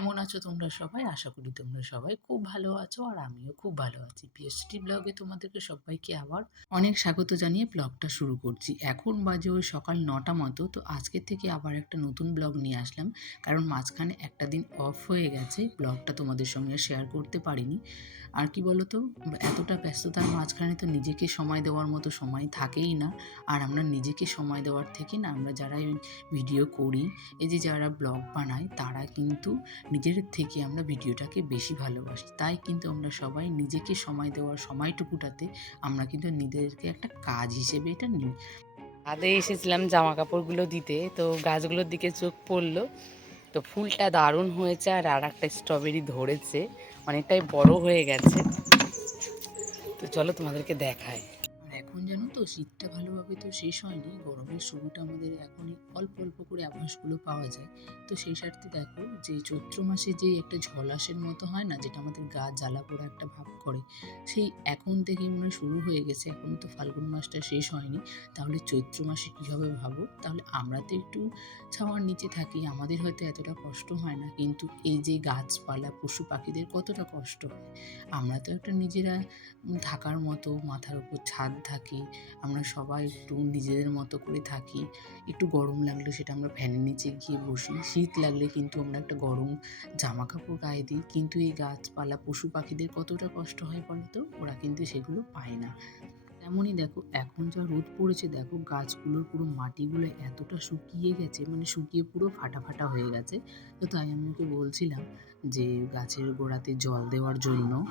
কেমন আছো তোমরা সবাই? আশা করি তোমরা সবাই খুব ভালো আছো আর আমিও খুব ভালো আছি। পিএসটি ব্লগে তোমাদেরকে সবাইকে আবার অনেক স্বাগত জানিয়ে ব্লগটা শুরু করছি। এখন বাজে ওই সকাল নটা মতো। তো আজকে থেকে আবার একটা নতুন ব্লগ নিয়ে আসলাম। কারণ মাঝখানে একটা দিন অফ হয়ে গেছে। ব্লগটা তোমাদের সঙ্গে শেয়ার করতে পারিনি। আর কি বলো তো এতটা ব্যস্ততার মাঝখানে তো নিজেকে সময় দেওয়ার মতো সময় থাকেই না। আর আমরা নিজেকে সময় দেওয়ার থেকে না আমরা যারা ভিডিও করি, এই যে যারা ব্লগ বানায় তারা কিন্তু নিজের থেকে আমরা ভিডিওটাকে বেশি ভালোবাসি। তাই কিন্তু আমরা সবাই নিজেকে সময় দেওয়ার সময়টুকুটাতে আমরা কিন্তু নিজেদেরকে একটা কাজ হিসেবে এটা নিই। ছাদে এসেছিলাম জামা কাপড়গুলো দিতে তো গাছগুলোর দিকে চোখ পড়ল তো ফুলটা দারুণ হয়েছে আর আর একটা স্ট্রবেরি ধরেছে, অনেকটাই বড় হয়ে গেছে। তো চলো তোমাদেরকে দেখায় এখন জানো তো শীতটা ভালোভাবে তো শেষ হয়নি। গরমের শুরুটা আমাদের এখনই অল্প, অল্প করে আভাসগুলো পাওয়া যায়। তো সেই স্বার্থে দেখো যে চৈত্র মাসে যে একটা ঝলাসের মতো হয় না যেটা আমাদের গা জ্বালা পোড়া একটা ভাব করে। সেই এখন থেকেই মনে শুরু হয়ে গেছে। এখনও তো ফাল্গুন মাসটা শেষ হয়নি। তাহলে চৈত্র মাসে কীভাবে ভাবো? তাহলে আমরা তো একটু ছাওয়ার নিচে থাকি। আমাদের হয়তো এতটা কষ্ট হয় না। কিন্তু এই যে গাছপালা, পশু পাখিদের কতটা কষ্ট হয়। আমরা তো একটা নিজেরা থাকার মতো মাথার উপর ছাদ থাকি। আমরা সবাই একটু নিজেদের মতো করে থাকি। একটু গরম লাগলে সেটা আমরা ফ্যানের নিচে গিয়ে বসি। শীত লাগলে কিন্তু আমরা একটা গরম জামাকাপড় গায়ে দিই। কিন্তু এই গাছপালা, পশু পাখিদের কতটা কষ্ট হয় বলো তো? ওরা কিন্তু সেগুলো পায় না। তেমনই দেখো এখন যা রোদ পড়েছে দেখো গাছগুলোর পুরো মাটিগুলো এতটা শুকিয়ে গেছে মানে শুকিয়ে পুরো ফাটা, ফাটা হয়ে গেছে। তো তাই আমি ওকে বলছিলাম যে গাছের গোড়াতে জল দেওয়ার জন্য।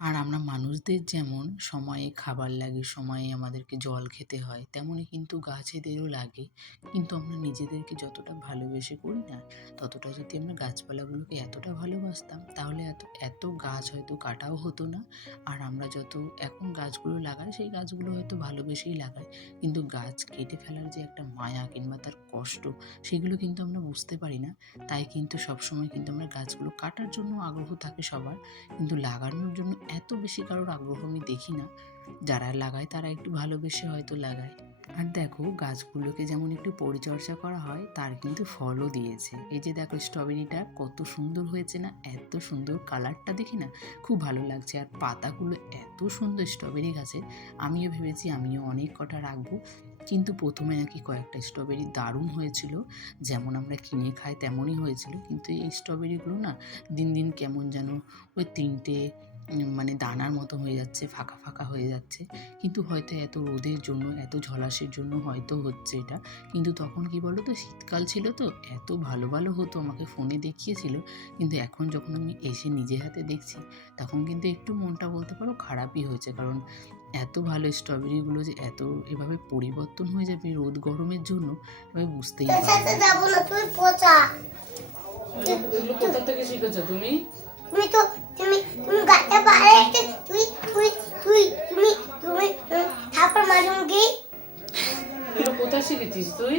আর আমরা মানুষদের যেমন সময়ে খাবার লাগে, সময়ে আমাদেরকে জল খেতে হয়, তেমনই কিন্তু গাছেদেরও লাগে। কিন্তু আমরা নিজেদেরকে যতটা ভালোবেসে করি না, ততটা যদি আমরা গাছপালাগুলোকে এতটা ভালোবাসতাম তাহলে এত, এত গাছ হয়তো কাটাও হতো না। আর আমরা যত এখন গাছগুলো লাগাই সেই গাছগুলো হয়তো ভালোবেসেই লাগাই। কিন্তু গাছ কেটে ফেলার যে একটা মায়া কিংবা তার কষ্ট সেগুলো কিন্তু আমরা বুঝতে পারি না। তাই কিন্তু সবসময় কিন্তু আমরা গাছগুলো কাটার জন্য আগ্রহ থাকে সবার। কিন্তু লাগানোর জন্য এত বেশি কারোর আগ্রহ আমি দেখি না। যারা লাগায় তারা একটু ভালোবেসে হয়তো লাগায়। আর দেখো গাছগুলোকে যেমন একটু পরিচর্যা করা হয় তার কিন্তু ফলও দিয়েছে। এই যে দেখো স্ট্রবেরিটা কত সুন্দর হয়েছে না? এত সুন্দর কালারটা দেখি না খুব ভালো লাগছে। আর পাতাগুলো এত সুন্দর স্ট্রবেরি গাছের আমিও ভেবেছি আমিও অনেক কটা রাখব। কিন্তু প্রথমে নাকি কয়েকটা স্ট্রবেরি দারুণ হয়েছিল। যেমন আমরা কিনে খাই তেমনই হয়েছিল। কিন্তু এই স্ট্রবেরিগুলো না দিন, দিন কেমন যেন ওই ৩ টে উম মানে দানার মতো হয়ে যাচ্ছে, ফাঁকা, ফাঁকা হয়ে যাচ্ছে। কিন্তু হয়তো এত রোদের জন্য, এত ঝলাসের জন্য হয়তো হচ্ছে এটা। কিন্তু তখন কি বলো তো শীতকাল ছিল তো এত ভালো, ভালো হতো আমাকে ফোনে দেখিয়েছিল। কিন্তু এখন যখন আমি এসে নিজে হাতে দেখছি তখন কিন্তু একটু মনটা বলতে পারো খারাপই হয়েছে। কারণ এত ভালো স্ট্রবেরিগুলো যে এত এভাবে পরিবর্তন হয়ে যাবে রোদ গরমের জন্য আমি বুঝতেই কোথা থেকে শিখেছো তুমি তুমি তো তুমি তুমি তুই তুই তুই তুমি তুমি থাপড় মারুম কি? কোথায় শিখেছিস তুই?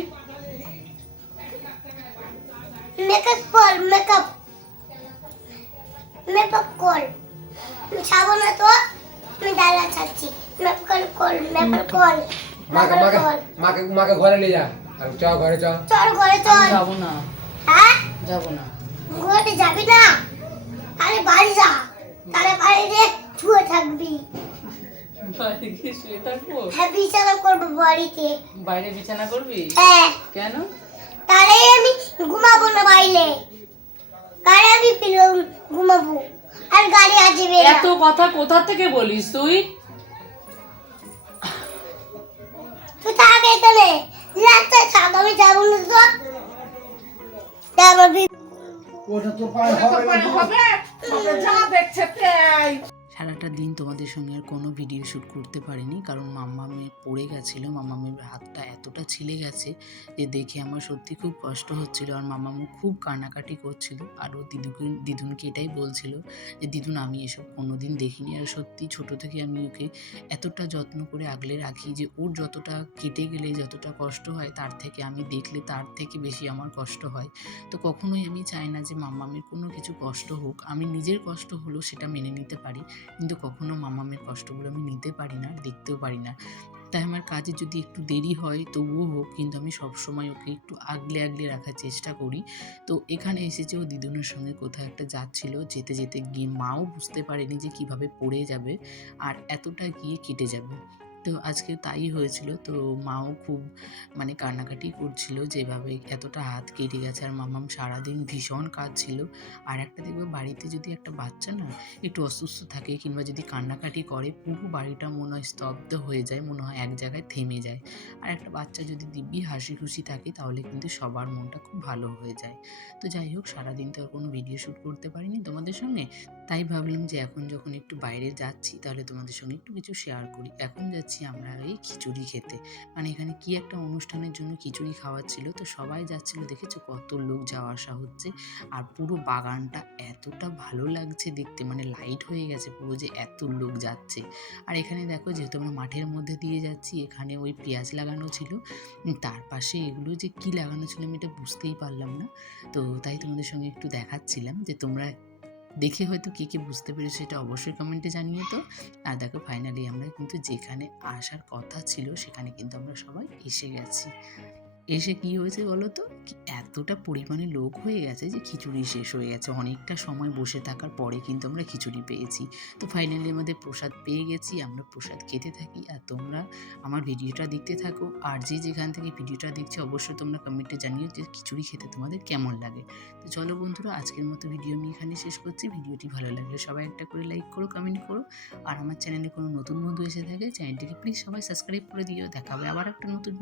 মেকআপ কর মেকআপ মেকআপ কর। ছাবো না তো। আমি দাঁড়া ছাড়ছি। মেকআপ কর মেকআপ কর মাকে মাকে মাকে মাকে ঘরে নিয়ে যা। আর চ ঘরে চ চল ঘরে চল। যাব না। হ্যাঁ? যাব না। ঘরে যাবি না? তাহলে বাড়ি যা। তাহলে বাড়িতে শুয়ে থাকবি। বাইরে গিয়ে শুয়ে থাকব? হ্যাঁ বিছানা করব বাড়িতে। বাইরে বিছানা করবি? হ্যাঁ। কেন? তাহলে আমি ঘুমাবো না বাইরে। গাড়ি আমি ঘুমাবো। আর গাড়ি আসবে এত কথা কোথা থেকে বলিস তুই? তুই থাক এখানে। রাস্তায় থাক আমি যাব না তো। ওটা তোর পায়ে হবে না তো। সারাটা দিন তোমাদের সঙ্গে আর কোনো ভিডিও শ্যুট করতে পারিনি, কারণ মাম্মামে পড়ে গেছিল, মাম্মামের হাতটা এতটা ছিলে গেছে যে দেখে আমার সত্যি খুব কষ্ট হচ্ছিল আর মাম্মামু খুব কান্নাকাটি করছিল। আর ও দিদুকে, দিদুনকে এটাই বলছিল যে, দিদুন, আমি এসব কোনো দিন দেখিনি। আর সত্যি ছোট থেকে আমি ওকে এতটা যত্ন করে আগলে রাখি যে, ওর যতটা কেটে গেলে, যতটা কষ্ট হয়, তার থেকে আমি দেখলে তার থেকে বেশি আমার কষ্ট হয়। তো কখনোই আমি চাই না যে, মাম্মামের কোনো কিছু কষ্ট হোক। আমি নিজের কষ্ট হলেও সেটা মেনে নিতে পারি। কিন্তু কখনো মামামের কষ্টগুলো আমি নিতে পারি না, দেখতেও পারি না। তাই আমার কাজে যদি একটু দেরি হয়, তবুও হোক, কিন্তু আমি সবসময় ওকে একটু আগলে আগলে রাখার চেষ্টা করি। তো এখানে এসেছে ও দিদুনের সঙ্গে কোথাও একটা যাচ্ছিল, যেতে যেতে গিয়ে মাও বুঝতে পারেনি যে কীভাবে পড়ে যাবে আর এতটা গিয়ে কেটে যাবে। তো আজকে তাই হয়েছিল। তো মাও খুব মানে কান্নাকাটি করছিল যেভাবে এতটা হাত কেটে গেছে। আর মামাম সারাদিন ভীষণ কাজ ছিল আর একটা দেখবে বাড়িতে যদি একটা বাচ্চা না একটু অসুস্থ থাকে কিংবা যদি কান্নাকাটি করে, পুরো বাড়িটা মনে হয় স্তব্ধ হয়ে যায়, মনে হয় এক জায়গায় থেমে যায়। আর একটা বাচ্চা যদি দিব্যি হাসি খুশি থাকে, তাহলে কিন্তু সবার মনটা খুব ভালো হয়ে যায়। তো যাই হোক, সারাদিন তো আর কোনো ভিডিও শ্যুট করতে পারিনি তোমাদের সঙ্গে তাই ভাবলাম যে এখন যখন একটু বাইরে যাচ্ছি, তাহলে তোমাদের সঙ্গে একটু কিছু শেয়ার করি। এখন যাচ্ছি আমরা এই খিচুড়ি খেতে। মানে এখানে কি একটা অনুষ্ঠানের জন্য খিচুড়ি খাওয়াচ্ছিল তো সবাই যাচ্ছিল, দেখেছ কত লোক যাওয়া আসা হচ্ছে। আর পুরো বাগানটা এতটা ভালো লাগছে দেখতে মানে লাইট হয়ে গেছে পুরো যে এত লোক যাচ্ছে। আর এখানে দেখো যেহেতু আমরা মাঠের মধ্যে দিয়ে যাচ্ছি, এখানে ওই পেঁয়াজ লাগানো ছিল। তার পাশে এগুলো যে কি লাগানো ছিল আমি এটা বুঝতেই পারলাম না। তো তাই তোমাদের সঙ্গে একটু দেখাচ্ছিলাম যে তোমরা দেখে হয়তো কে কে বুঝতে পেরেছ সেটা অবশ্যই কমেন্টে জানিয়ে তো। আর দেখো ফাইনালি আমরা কিন্তু যেখানে আসার কথা ছিল সেখানে কিন্তু আমরা সবাই এসে গেছি। এসে কি হয়েছে বলো তো? এতটা পরিমাণে লোক হয়ে গেছে যে খিচুড়ি শেষ হয়ে গেছে। অনেকটা সময় বসে থাকার পরে কিন্তু আমরা খিচুড়ি পেয়েছি। তো ফাইনালি আমাদের প্রসাদ পেয়ে গেছি, আমরা প্রসাদ খেতে থাকি। আর তোমরা আমার ভিডিওটা দেখতে থাকো। আর যে যেখান থেকে ভিডিওটা দেখছ, অবশ্যই তোমরা কমেন্টে জানিও যে খিচুড়ি খেতে তোমাদের কেমন লাগে। তো চলো বন্ধুরা, আজকের মতো ভিডিও আমি এখানে শেষ করছি। ভিডিওটি ভালো লাগলে সবাই একটা করে লাইক করো কমেন্ট করো। আর আমার চ্যানেলে কোনো নতুন বন্ধু এসে থাকে চ্যানেলটিকে প্লিজ সবাই সাবস্ক্রাইব করে দিও। দেখা হবে আবার একটা নতুন